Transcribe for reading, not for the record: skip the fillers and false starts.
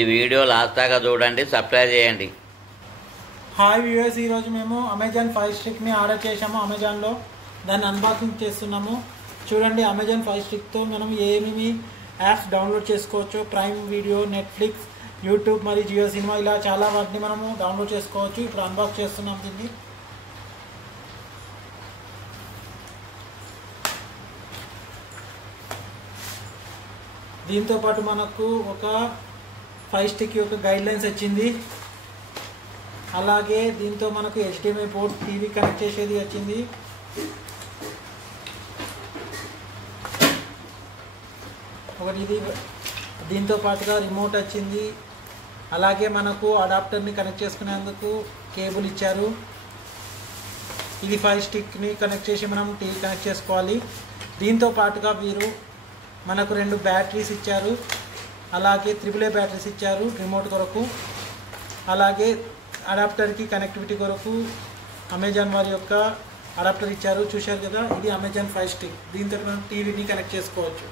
ఈ video last దాకా చూడండి, సబ్స్క్రైబ్ చేయండి. హాయ్ వ్యూవర్స్, ఈరోజు మేము అమెజాన్ ఫైర్ స్టిక్ని ఆర్డర్ చేసాము. అమెజాన్లో దాన్ని అన్బాక్సింగ్ చేస్తున్నాము. చూడండి, అమెజాన్ ఫైర్ స్టిక్తో మనం ఏమేమి యాప్స్ డౌన్లోడ్ చేసుకోవచ్చు. ప్రైమ్ వీడియో, నెట్ఫ్లిక్స్, యూట్యూబ్ మరియు జియో సినిమా, ఇలా చాలా వాటిని మనము డౌన్లోడ్ చేసుకోవచ్చు. ఇప్పుడు అన్బాక్స్ చేస్తున్నాం దీన్ని. దీంతో పాటు మనకు ఒక ఫైర్ స్టిక్ యొక్క గైడ్ లైన్స్ వచ్చింది. అలాగే దీంతో మనకు HDMI పోర్ట్, టీవీ కనెక్ట్ చేసేది వచ్చింది. ఒకటి ఇది. దీంతో పాటుగా రిమోట్ వచ్చింది. అలాగే మనకు అడాప్టర్ని కనెక్ట్ చేసుకునేందుకు కేబుల్ ఇచ్చారు. ఇది ఫైర్ స్టిక్ని కనెక్ట్ చేసి మనం టీవీ కనెక్ట్ చేసుకోవాలి. దీంతో పాటుగా వీరు మనకు 2 బ్యాటరీస్ ఇచ్చారు. అలాగే AAA బ్యాటరీస్ ఇచ్చారు రిమోట్ కొరకు. అలాగే అడాప్టర్కి కనెక్టివిటీ కొరకు అమెజాన్ వారి యొక్క అడాప్టర్ ఇచ్చారు. చూశారు కదా, ఇది అమెజాన్ ఫైర్ స్టిక్. దీంతో మనం టీవీని కనెక్ట్ చేసుకోవచ్చు.